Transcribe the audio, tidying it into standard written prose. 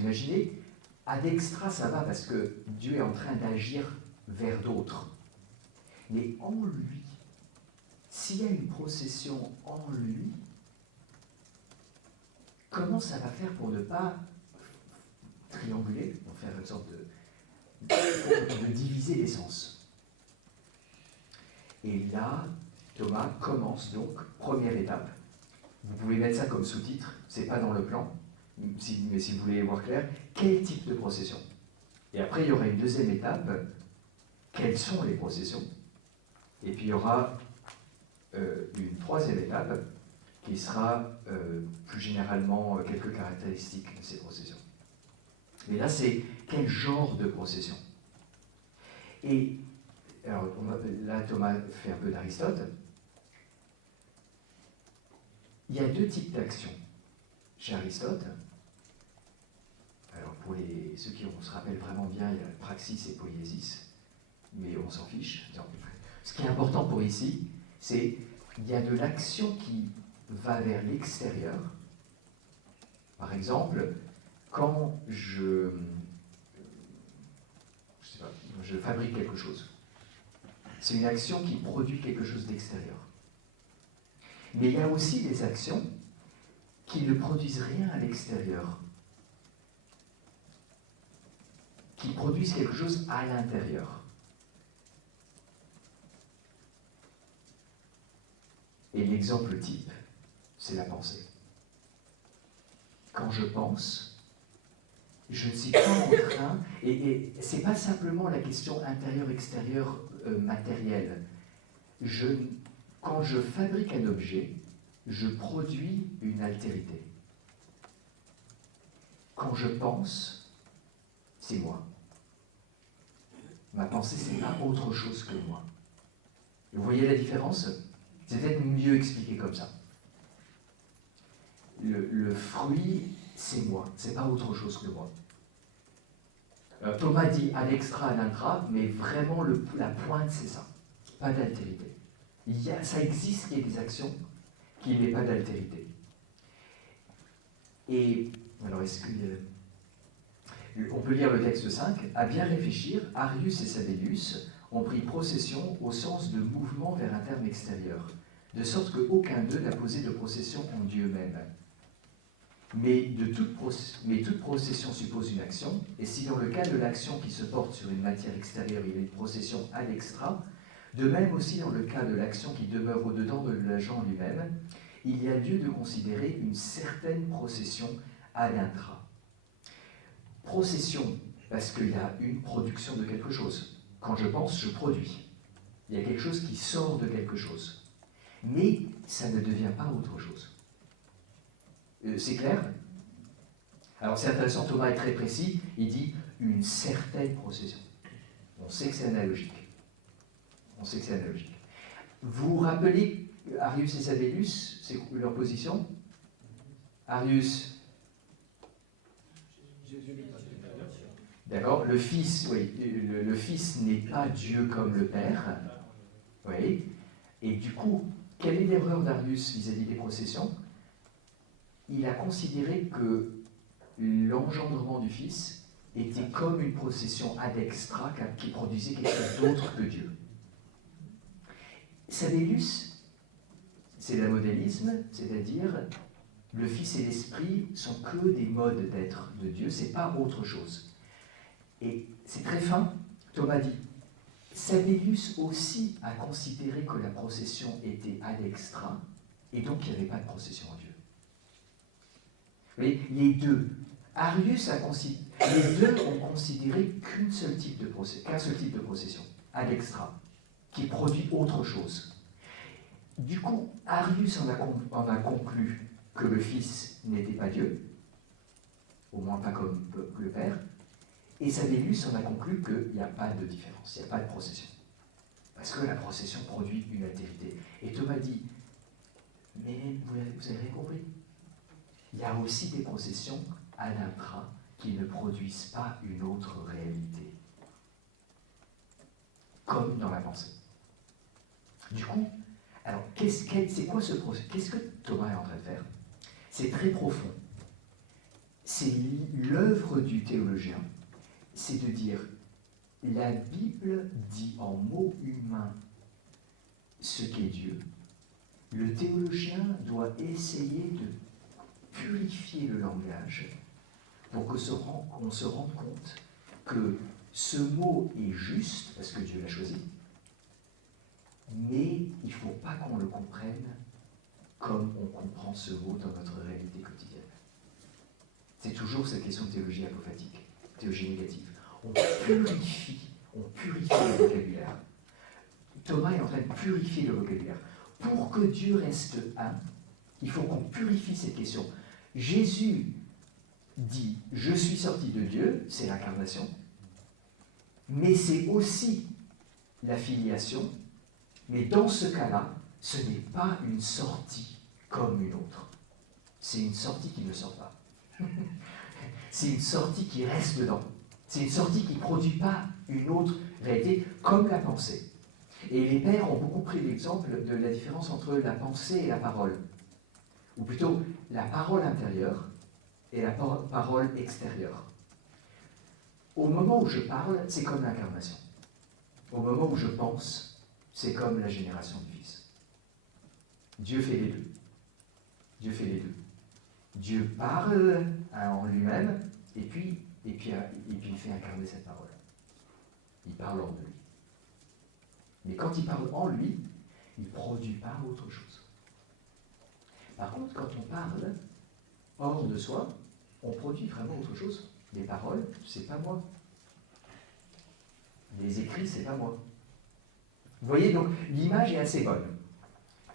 imaginez, ad extra, ça va parce que Dieu est en train d'agir vers d'autres. Mais en lui, s'il y a une procession en lui, comment ça va faire pour ne pas trianguler, pour faire une sorte de diviser l'essence? Et là, Thomas commence donc, première étape. Vous pouvez mettre ça comme sous-titre, c'est pas dans le plan, mais si vous voulez voir clair, quel type de procession? Et après, il y aura une deuxième étape, quelles sont les processions? Et puis il y aura une troisième étape qui sera plus généralement quelques caractéristiques de ces processions. Mais là, c'est quel genre de procession? Et alors, là, Thomas fait un peu d'Aristote. Il y a deux types d'actions chez Aristote. Alors, pour ceux qui se rappellent vraiment bien, il y a praxis et poiesis, mais on s'en fiche. Ce qui est important pour ici, c'est qu'il y a de l'action qui va vers l'extérieur. Par exemple, quand je fabrique quelque chose, c'est une action qui produit quelque chose d'extérieur. Mais il y a aussi des actions qui ne produisent rien à l'extérieur, qui produisent quelque chose à l'intérieur. Et l'exemple type, c'est la pensée. Quand je pense, je ne suis pas en train, et ce n'est pas simplement la question intérieure-extérieure matérielle. Quand je fabrique un objet, je produis une altérité. Quand je pense, c'est moi. Ma pensée, ce n'est pas autre chose que moi. Vous voyez la différence? C'est peut-être mieux expliqué comme ça. Le fruit, c'est moi, c'est pas autre chose que moi. Thomas dit à l'extra, à l'intra, mais vraiment la pointe, c'est ça. Pas d'altérité. Ça existe qu'il y ait des actions qu'il n'y ait pas d'altérité. Et, alors est-ce qu'on peut lire le texte 5. À bien réfléchir, Arius et Sabellius ont pris procession au sens de mouvement vers un terme extérieur, de sorte qu'aucun d'eux n'a posé de procession en Dieu même. Mais toute procession suppose une action, et si dans le cas de l'action qui se porte sur une matière extérieure, il y a une procession à l'extra, de même aussi dans le cas de l'action qui demeure au-dedans de l'agent lui-même, il y a lieu de considérer une certaine procession à l'intra. Procession, parce qu'il y a une production de quelque chose. Quand je pense, je produis. Il y a quelque chose qui sort de quelque chose. Mais ça ne devient pas autre chose. C'est clair? Alors c'est intéressant, Thomas est très précis, il dit une certaine procession. On sait que c'est analogique. On sait que c'est analogique. Vous vous rappelez Arius et Sabellius, c'est leur position? Arius. D'accord, le Fils, oui, le Fils n'est pas Dieu comme le Père. Oui. Et du coup, quelle est l'erreur d'Arius vis-à-vis des processions? Il a considéré que l'engendrement du Fils était comme une procession ad extra qui produisait quelque chose d'autre que Dieu. Sabellius, c'est l'amodalisme, c'est-à-dire le Fils et l'Esprit sont que des modes d'être de Dieu, c'est pas autre chose. Et c'est très fin, Thomas dit, Sabellius aussi a considéré que la procession était ad extra, et donc il n'y avait pas de procession en Dieu. Mais les deux, les deux ont considéré qu'un seul type de procession, ad extra, qui produit autre chose. Du coup, Arius en a conclu que le Fils n'était pas Dieu, au moins pas comme le Père, et Sabellius en a conclu qu'il n'y a pas de différence, il n'y a pas de procession. Parce que la procession produit une altérité. Et Thomas dit, mais vous avez rien compris. Il y a aussi des processions à l'intra qui ne produisent pas une autre réalité. Comme dans la pensée. Du coup, alors, c'est quoi ce processus? Qu'est-ce que Thomas est en train de faire? C'est très profond. c'est l'œuvre du théologien, c'est de dire, la Bible dit en mots humains ce qu'est Dieu. Le théologien doit essayer de purifier le langage pour qu'on se rende compte que ce mot est juste, parce que Dieu l'a choisi, mais il ne faut pas qu'on le comprenne comme on comprend ce mot dans notre réalité quotidienne. C'est toujours cette question de théologie apophatique, théologie négative. On purifie le vocabulaire. Thomas est en train de purifier le vocabulaire. Pour que Dieu reste un, il faut qu'on purifie cette question. Jésus dit « Je suis sorti de Dieu », c'est l'incarnation, mais c'est aussi la filiation, mais dans ce cas-là, ce n'est pas une sortie comme une autre. C'est une sortie qui ne sort pas. C'est une sortie qui reste dedans. C'est une sortie qui ne produit pas une autre réalité, comme la pensée. Et les pères ont beaucoup pris l'exemple de la différence entre la pensée et la parole. Ou plutôt, la parole intérieure et la parole extérieure. Au moment où je parle, c'est comme l'incarnation. Au moment où je pense, c'est comme la génération du Fils. Dieu fait les deux. Dieu fait les deux. Dieu parle en lui-même, et puis il fait incarner cette parole. Il parle en lui. Mais quand il parle en lui, il ne produit pas autre chose. Par contre, quand on parle hors de soi, on produit vraiment autre chose. Les paroles, c'est pas moi. Les écrits, c'est pas moi. Vous voyez, donc l'image est assez bonne.